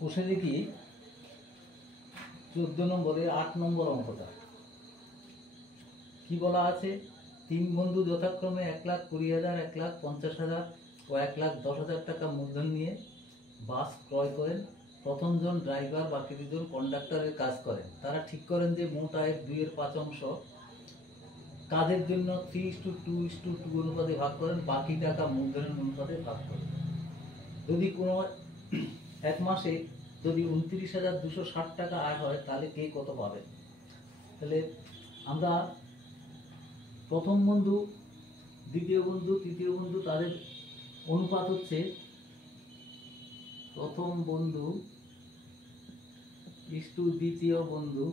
কষে দেখি 14 নম্বরে 8 নম্বর অঙ্কটা কি বলা আছে। 3 বন্ধু যথাক্রমে 1,20,000, 1,50,000 ও 1,10,000 টাকা মূলধন নিয়ে বাস ক্রয় করেন। প্রথম জন ড্রাইভার, বাকি দুজন কন্ডাক্টরের কাজ করেন। তারা ঠিক করেন যে মোট আয়ের 2/5 অংশ কাজের জন্য 3:2:2 অনুপাতে ভাগ করেন, বাকি টাকা মূলধনের অনুপাতে ভাগ করেন। যদি কোনো এক মাসে যদি 29,260 টাকা আয় হয় তাহলে কে কত পাবে। তাহলে আমরা প্রথম বন্ধু, দ্বিতীয় বন্ধু, তৃতীয় বন্ধু তাদের অনুপাত হচ্ছে প্রথম বন্ধু ইস্টু দ্বিতীয় বন্ধু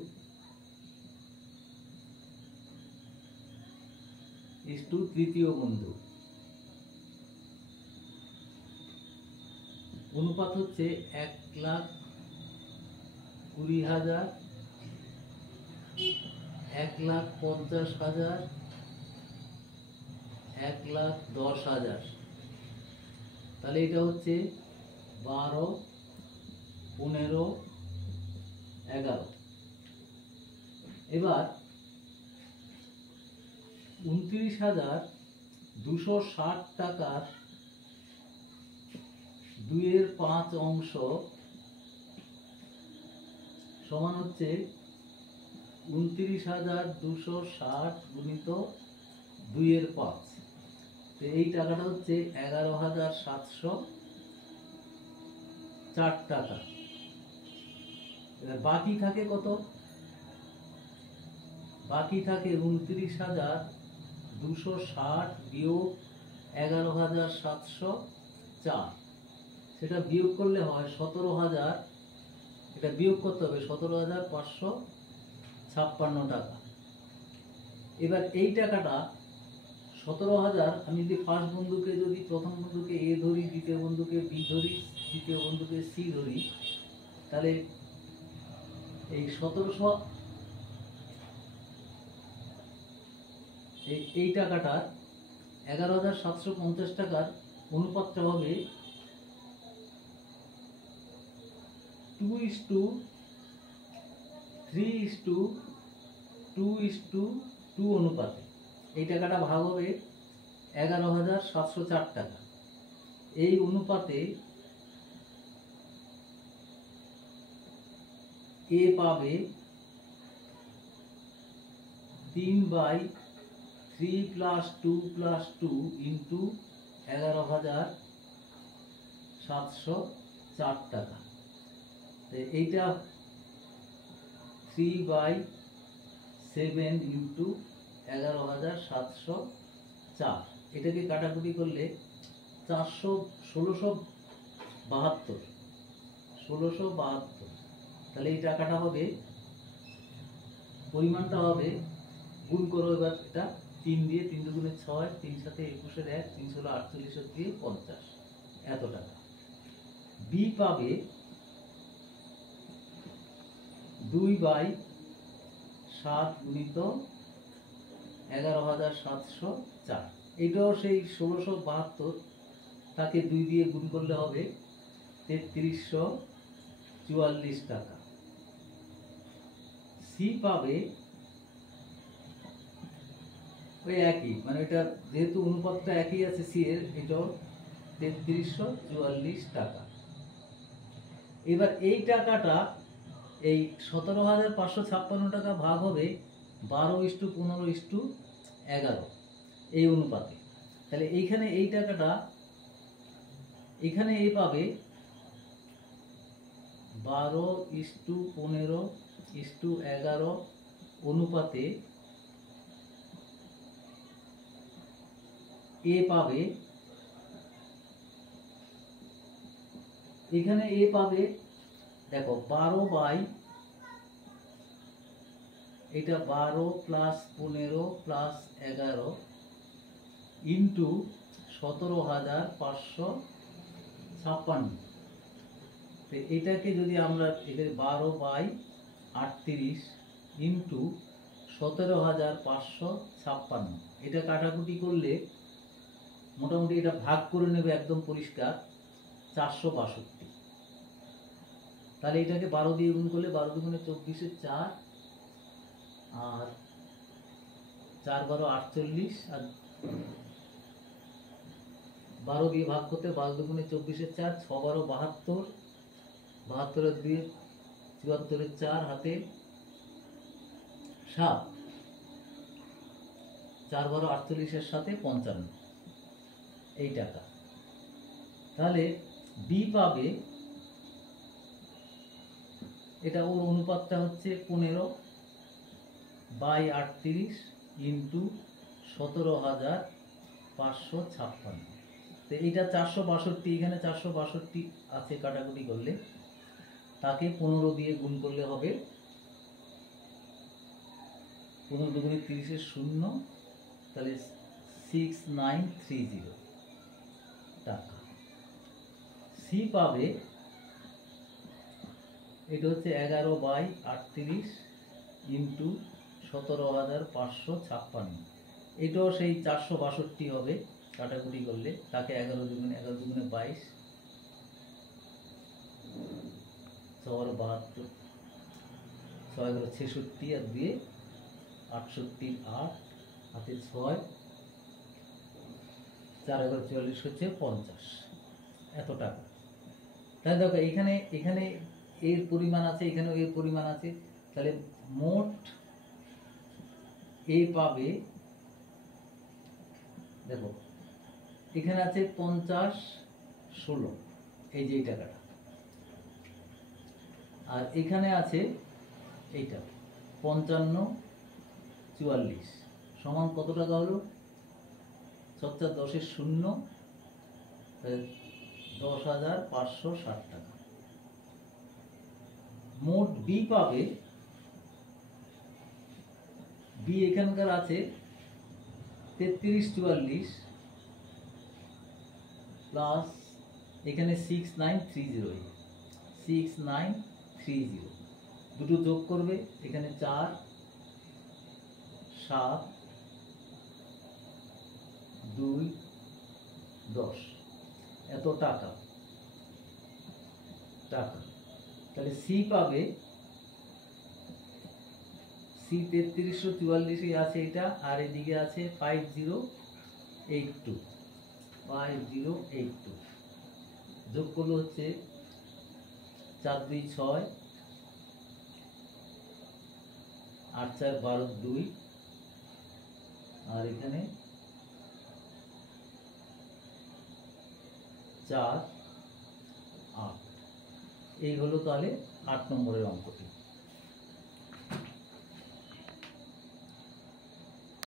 ইস্টু তৃতীয় বন্ধু, অনুপাত হচ্ছে 1,20,000, 1,50,000, 1,10,000। তাহলে এটা হচ্ছে 12, 15, 11। এবার 29,260 টাকার 2/5 অংশ সমান হচ্ছে 29,260 গুণিত 2/5। এই টাকাটা হচ্ছে 11,704 টাকা। এবার বাকি থাকে কত? বাকি থাকে 29,260 বিয়োগ 11,704। সেটা বিয়োগ করলে হয় 17,000। এটা বিয়োগ করতে হবে 17,556 টাকা। এবার এই টাকাটা 17,000 আমি যদি ফার্স্ট বন্ধুকে, যদি প্রথম বন্ধুকে এ ধরি, দ্বিতীয় বন্ধুকে বি ধরি, তৃতীয় বন্ধুকে সি ধরি, তাহলে এই 1700 এই টাকাটার 11,750 টাকার অনুপাতটা হবে 2:3:2:2 অনুপাতে এই টাকাটা ভাগ হবে 11,704 টাকা। এই অনুপাতে এ পাবে 3/3 + 2 + 2 ইন্টু 11,704 টাকা। এইটা 3/7 ইন্টু 11,704। এটাকে কাটাকুটি করলে 1672। তাহলে এই টাকাটা হবে, পরিমাণটা হবে, গুণ করো এবার এটা 3 দিয়ে, 3 দুগুণে 6, 3 সাথে 21 1, 3 ষোলো 48, 3 50, এত টাকা। বি পাবে 2/7 গুণিত 11,704। এটাও সেই 1672, তাকে 2 দিয়ে গুণ করলে হবে 3344 টাকা। সি পাবে ওই একই, মানে এটা যেহেতু অনুপাতটা একই আছে সি এর, এটাও 3344 টাকা। এবার এই টাকাটা, এই 17,556 টাকা ভাগ হবে 12:15:11 এই অনুপাতে। তাহলে এইখানে এই টাকাটা, এখানে এ পাবে 12:15:11 অনুপাতে এ পাবে, এখানে এ পাবে, দেখো 12 এটা 12 + 15 + 11 ইন্টু 17,556। এটাকে যদি আমরা 12/38 ইন্টু 17,556, এটা কাটাকুটি করলে মোটামুটি এটা ভাগ করে নেবে একদম পরিষ্কার 462। তাহলে এটাকে 12 দিয়ে গুণ করলে 12 দুগুণে 24 4, আর 4 12 48, আর 12 দিয়ে ভাগ করতে 12 দুগুণে 24 4, 6 12 72, 72 দিয়ে 74 4 হাতে 7, 4 12 48 সাথে 55, এই টাকা। তাহলে বি পাবে, এটা ওর অনুপাতটা হচ্ছে 15/38 ইন্টু 17,556। তো এইটা 462, এখানে 462 আছে, কাটাকুটি করলে তাকে 15 দিয়ে গুণ করলে হবে 15 দুগুণে 30 0, তাহলে 6930 টাকা। সি পাবে, এটা হচ্ছে 11/38 ইন্টু 17,556, এটাও সেই 462 হবে, কাটাকুটি করলে তাকে 11 দুগুণে 22, 6 72, 6 66, আর 2 68, 8 হাতে 6, 4 44 হচ্ছে 50, এত টাকা। তাহলে দেখো এখানে এখানে এর পরিমাণ আছে, এখানেও এর পরিমাণ আছে, তাহলে মোট এ পাবে, দেখো এখানে আছে 50 16, এই যে এই টাকাটা, আর এখানে আছে এইটা 55 44, সমান কত টাকা হলো? 7 10 0, 10,560 টাকা। মোট বি পাবে, বি এখানকার আছে 33 44 প্লাস এখানে 6930, 6930 দুটো যোগ করবে, এখানে 4 7 2 10, এত টাকা। তাহলে সি পাবে, সি 3344 আছে এটা, আর এদিকে আছে 5082, যোগ করলে হচ্ছে 4 2 6, 8 4 12 2, আর এখানে 4 8, এই হলো তাহলে 8 নম্বরের অঙ্কটি।